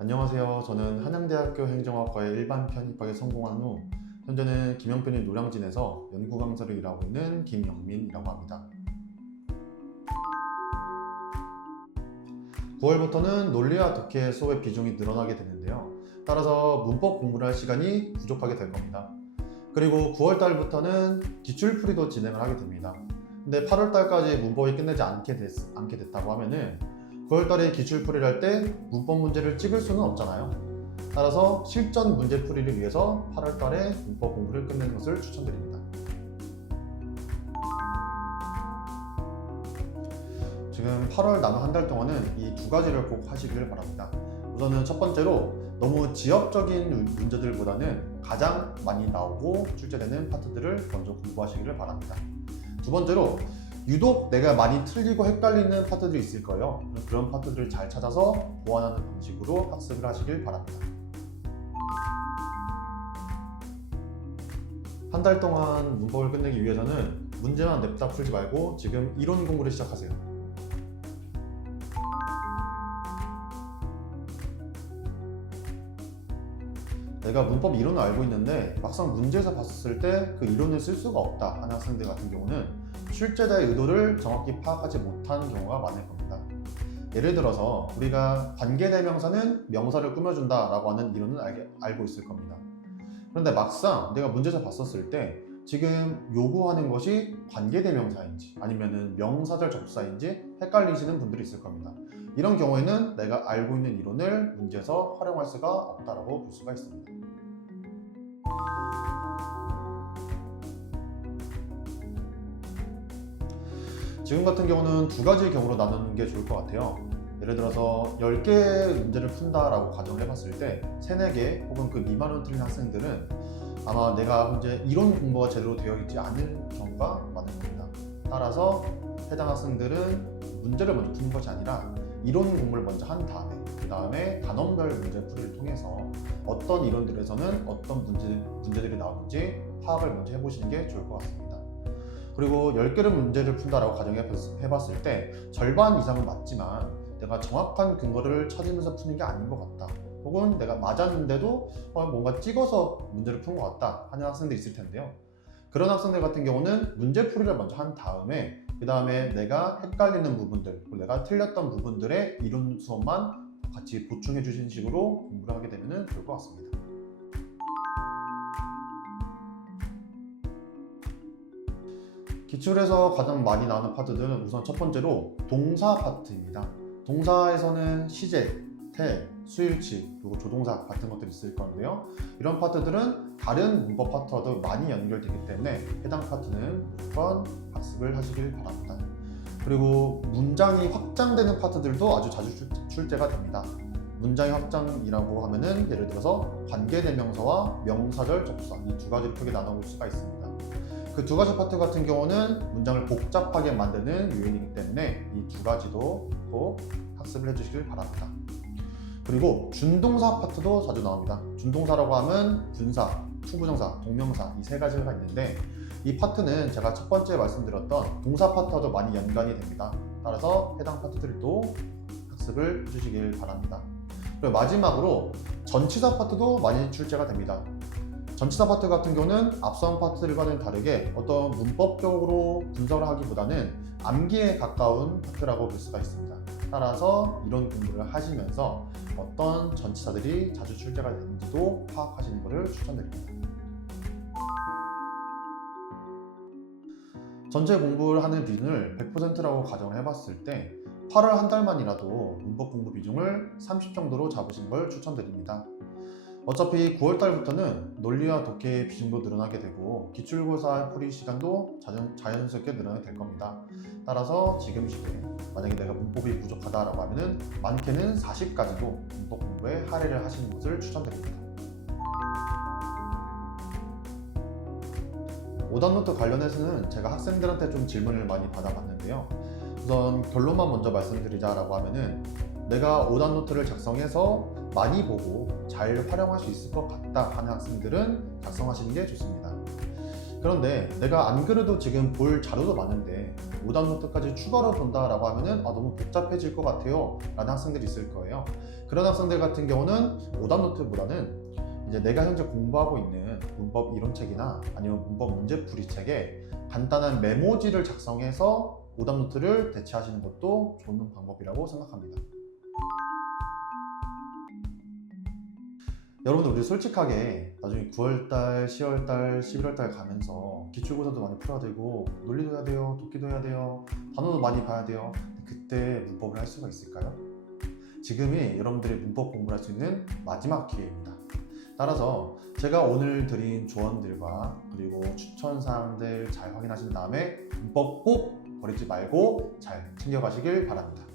안녕하세요. 저는 한양대학교 행정학과에 일반 편입학에 성공한 후 현재는 김영편이 노량진에서 연구 강사로 일하고 있는 김영민이라고 합니다. 9월부터는 논리와 독해 수업의 비중이 늘어나게 되는데요. 따라서 문법 공부를 할 시간이 부족하게 될 겁니다. 그리고 9월 달부터는 기출풀이도 진행을 하게 됩니다. 근데 8월 달까지 문법이 끝내지 않게 됐다고 하면은 9월 달에 기출풀이를 할 때 문법 문제를 찍을 수는 없잖아요. 따라서 실전 문제풀이를 위해서 8월 달에 문법 공부를 끝내는 것을 추천드립니다. 지금 8월 남은 한 달 동안은 이 두 가지를 꼭 하시길 바랍니다. 우선은 첫 번째로 너무 지역적인 문제들보다는 가장 많이 나오고 출제되는 파트들을 먼저 공부하시기를 바랍니다. 두 번째로 유독 내가 많이 틀리고 헷갈리는 파트들이 있을 거예요. 그런 파트들을 잘 찾아서 보완하는 방식으로 학습을 하시길 바랍니다. 한 달 동안 문법을 끝내기 위해서는 문제만 냅다 풀지 말고 지금 이론 공부를 시작하세요. 내가 문법 이론을 알고 있는데 막상 문제에서 봤을 때 그 이론을 쓸 수가 없다 하는 학생들 같은 경우는 출제자의 의도를 정확히 파악하지 못한 경우가 많을 겁니다. 예를 들어서 우리가 관계대명사는 명사를 꾸며준다 라고 하는 이론은 알고 있을 겁니다. 그런데 막상 내가 문제에서 봤었을 때 지금 요구하는 것이 관계대명사인지 아니면 명사절 접사인지 헷갈리시는 분들이 있을 겁니다. 이런 경우에는 내가 알고 있는 이론을 문제에서 활용할 수가 없다고 볼 수가 있습니다. 지금 같은 경우는 두 가지 경우로 나누는 게 좋을 것 같아요. 예를 들어서 10개 문제를 푼다라고 가정을 해봤을 때 3, 4개 혹은 그 미만으로 틀린 학생들은 아마 내가 현재 이론 공부가 제대로 되어 있지 않은 경우가 많을 겁니다. 따라서 해당 학생들은 문제를 먼저 푸는 것이 아니라 이론 공부를 먼저 한 다음에 그 다음에 단원별 문제풀이를 통해서 어떤 이론들에서는 어떤 문제들이 나오는지 파악을 먼저 해보시는 게 좋을 것 같습니다. 그리고 10개를 문제를 푼다라고 가정해봤을 때 절반 이상은 맞지만 내가 정확한 근거를 찾으면서 푸는 게 아닌 것 같다. 혹은 내가 맞았는데도 뭔가 찍어서 문제를 푼 것 같다 하는 학생들이 있을 텐데요. 그런 학생들 같은 경우는 문제풀이를 먼저 한 다음에 그 다음에 내가 헷갈리는 부분들, 내가 틀렸던 부분들의 이론 수업만 같이 보충해 주신 식으로 공부를 하게 되면 좋을 것 같습니다. 기출에서 가장 많이 나오는 파트들은 우선 첫 번째로 동사 파트입니다. 동사에서는 시제, 태, 수일치, 그리고 조동사 같은 것들이 있을 건데요. 이런 파트들은 다른 문법 파트와도 많이 연결되기 때문에 해당 파트는 무조건 학습을 하시길 바랍니다. 그리고 문장이 확장되는 파트들도 아주 자주 출제가 됩니다. 문장의 확장이라고 하면은 예를 들어서 관계대명사와 명사절 접사 이 두 가지로 크게 나눠볼 수가 있습니다. 그 두 가지 파트 같은 경우는 문장을 복잡하게 만드는 요인이기 때문에 이 두 가지도 꼭 학습을 해주시길 바랍니다. 그리고 준동사 파트도 자주 나옵니다. 준동사라고 하면 분사, 투부정사, 동명사 이 세 가지가 있는데 이 파트는 제가 첫 번째 말씀드렸던 동사 파트와도 많이 연관이 됩니다. 따라서 해당 파트들도 학습을 해주시길 바랍니다. 그리고 마지막으로 전치사 파트도 많이 출제가 됩니다. 전치사 파트 같은 경우는 앞선 파트들과는 다르게 어떤 문법적으로 분석을 하기보다는 암기에 가까운 파트라고 볼 수가 있습니다. 따라서 이런 공부를 하시면서 어떤 전치사들이 자주 출제가 되는지도 파악하시는 것을 추천드립니다. 전체 공부를 하는 비중을 100%라고 가정을 해봤을 때 8월 한 달만이라도 문법 공부 비중을 30 정도로 잡으시는 걸 추천드립니다. 어차피 9월 달부터는 논리와 독해의 비중도 늘어나게 되고 기출고사 풀이 시간도 자연스럽게 늘어나게 될 겁니다. 따라서 지금 시기에 만약에 내가 문법이 부족하다라고 하면은 많게는 40까지도 문법 공부에 할애를 하시는 것을 추천드립니다. 오답노트 관련해서는 제가 학생들한테 좀 질문을 많이 받아봤는데요. 우선 결론만 먼저 말씀드리자라고 하면은 내가 오답노트를 작성해서 많이 보고 잘 활용할 수 있을 것 같다 하는 학생들은 작성하시는 게 좋습니다. 그런데 내가 안 그래도 지금 볼 자료도 많은데 오답노트까지 추가로 본다라고 하면은 너무 복잡해질 것 같아요 라는 학생들이 있을 거예요. 그런 학생들 같은 경우는 오답노트보다는 이제 내가 현재 공부하고 있는 문법 이론책이나 아니면 문법 문제풀이 책에 간단한 메모지를 작성해서 오답노트를 대체하시는 것도 좋은 방법이라고 생각합니다. 여러분들 우리 솔직하게 나중에 9월달, 10월달, 11월달 가면서 기출고사도 많이 풀어야 되고 논리도 해야 돼요, 독기도 해야 돼요, 단어도 많이 봐야 돼요. 그때 문법을 할 수가 있을까요? 지금이 여러분들이 문법 공부를 할 수 있는 마지막 기회입니다. 따라서 제가 오늘 드린 조언들과 그리고 추천사항들 잘 확인하신 다음에 문법 꼭 버리지 말고 잘 챙겨가시길 바랍니다.